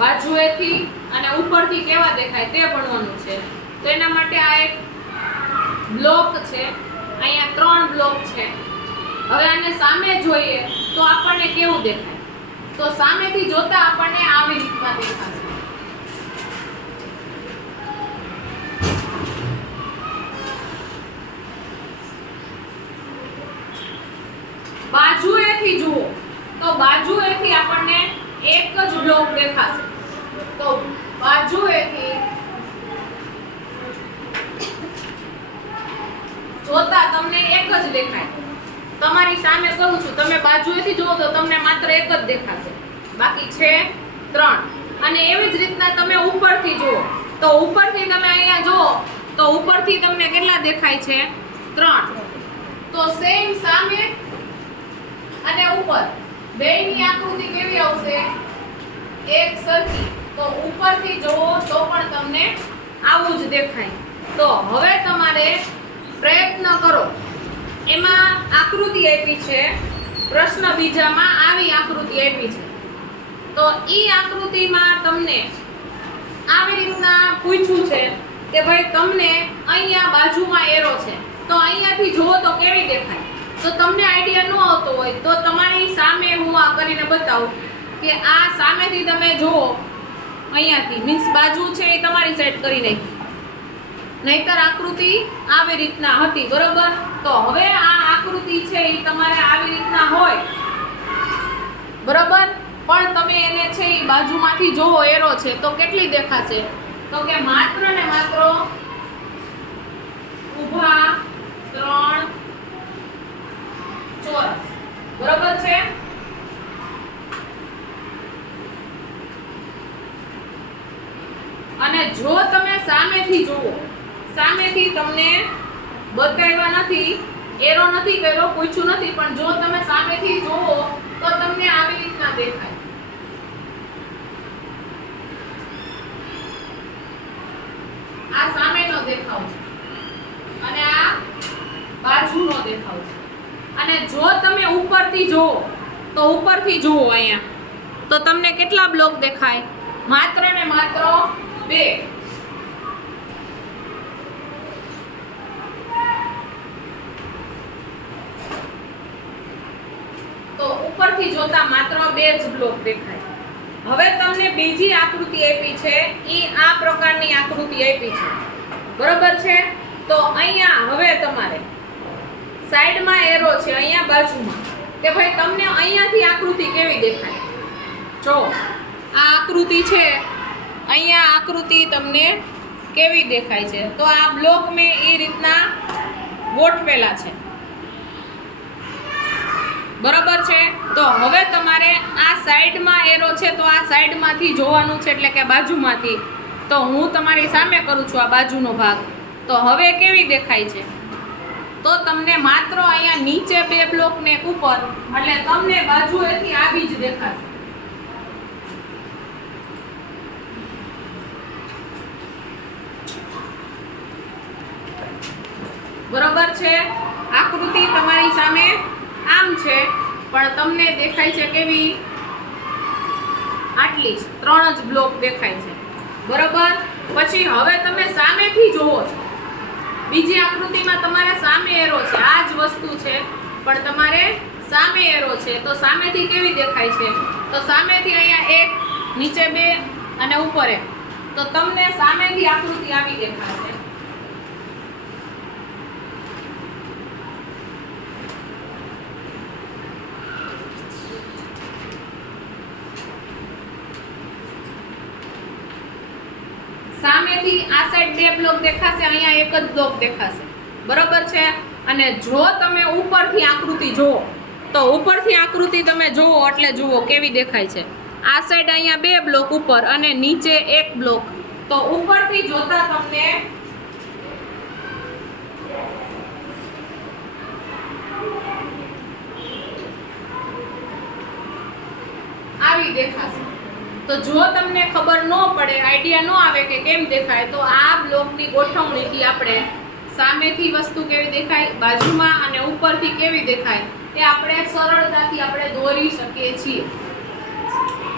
બાજુએથી અને ઉપરથી કેવા દેખાય તે ભણવાનું છે. તો એના માટે આ એક બ્લોક છે, અહીંયા 3 બ્લોક છે. હવે આને સામે જોઈએ તો આપણને કેવું દેખાય? તો સામેથી જોતા આપણને આવી રીતના દેખાશે. બાજુએથી જુઓ તો બાજુએથી આપણને એક જ બ્લોક દેખાશે. તો બાજુએથી જોતા તમને એક જ દેખાય. તમારી સામે કરું છું, તમે બાજુએથી જુઓ તો તમને માત્ર એક જ દેખાશે, બાકી છે 3. અને એવી જ રીતના તમે ઉપરથી જુઓ તો ઉપરથી તમે અહીંયા જુઓ તો ઉપરથી તમને કેટલા દેખાય છે? 3. તો સેમ સામે અને ઉપર બેયની આકૃતિ કેવી આવશે? એક સરખી. તો ઉપરથી જુઓ તો પણ તમને આવું જ દેખાય. તો હવે તમારે પ્રયત્ન કરો. એમાં આકૃતિ આપી છે, પ્રશ્ન બીજામાં આવી આકૃતિ આપી છે. તો ઈ આકૃતિમાં તમને આવી રીતના પૂછ્યું છે કે ભાઈ તમને અહીંયા બાજુમાં એરો છે, તો અહીંયાથી જુઓ તો કેવી દેખાય? તો તમને આઈડિયા ન આવતો હોય તો તમારી સામે હું આ કરીને બતાવું કે આ સામેથી તમે જુઓ, અહીંયાથી મીન્સ બાજુ છે એ તમારી સાઈડ કરી નાખી, નહીતર આકૃતિ આવી રીતના હતી, બરોબર? તો હવે આ આકૃતિ છે એ તમારે આવી રીતના હોય, બરોબર? પણ તમે એને છે એ બાજુમાંથી જોવો એરો છે તો કેટલી દેખાશે? તો કે માત્ર ને માત્ર ઊભા 3 ચોરસ, બરોબર છે? અને જો તમે સામેથી જુઓ, સામેથી તમને બતાવ્યા નથી, એરો નથી કર્યો, પૂછ્યું નથી, પણ જો તમે સામેથી જુઓ તો તમને આવી રીતના દેખાય. આ સામેનો દેખાવ છે અને આ બાજુનો દેખાવ છે. અને જો તમે ઉપરથી જુઓ તો ઉપરથી જુઓ અહીંયા તો તમને કેટલા બ્લોક દેખાય? માત્ર ને માત્ર 2. તો ઉપરથી જોતા માત્ર 2 જ બ્લોક દેખાય. હવે તમને બીજી આકૃતિ આપી છે, ઈ આ પ્રકારની આકૃતિ આપી છે, બરોબર છે? તો અહીંયા હવે તમારે સાઈડમાં એરો છે, અહીંયા બાજુમાં, કે ભાઈ તમને અહીંયાથી આકૃતિ કેવી દેખાય? જો આ આકૃતિ છે, અહીંયા આકૃતિ તમને કેવી દેખાય છે? તો આ બ્લોક મેં એ રીતના ગોઠવેલા છે, બરોબર છે? તો હવે તમારે આ સાઈડમાં એરો છે તો આ સાઈડમાંથી જોવાનું છે, એટલે કે બાજુમાંથી. તો હું તમારી સામે કરું છું આ બાજુનો ભાગ, તો હવે કેવી દેખાય છે? તો તમને માત્ર અહીંયા નીચે 2 બ્લોક ને ઉપર, એટલે તમને બાજુએથી આવી જ દેખાશે. બરોબર છે? આકૃતિ તમારી સામે આમ છે, પણ તમને દેખાય છે કેવી? આટલી જ 3 જ બ્લોક દેખાય છે, બરોબર? પછી હવે તમે સામેથી જોવો છો, બીજી આકૃતિમાં તમારે સામે એરો છે, આ જ વસ્તુ છે પણ તમારે સામે એરો છે. તો સામેથી કેવી દેખાય છે? તો સામેથી અહીંયા 1, નીચે 2 અને ઉપર 1. તો તમને સામેથી આકૃતિ આવી દેખાશે. સામેથી આ સાઈડ 2 બ્લોક દેખાશે, અહીંયા 1 જ બ્લોક દેખાશે, બરોબર છે? અને જો તમે ઉપરથી આકૃતિ જુઓ તો ઉપરથી આકૃતિ તમે જુઓ એટલે જુઓ કેવી દેખાય છે. આ સાઈડ અહીંયા 2 બ્લોક ઉપર અને નીચે 1 બ્લોક. તો ઉપરથી જોતા તમને આવી દેખાશે. તો જો તમને ખબર ન પડે, આઈડિયા ન આવે કે કેમ દેખાય, તો આ બ્લોકની ગોઠવણીથી આપણે સામેથી વસ્તુ કેવી દેખાય, બાજુમાં અને ઉપરથી કેવી દેખાય એ આપણે સરળતાથી આપણે દોરી શકીએ છીએ.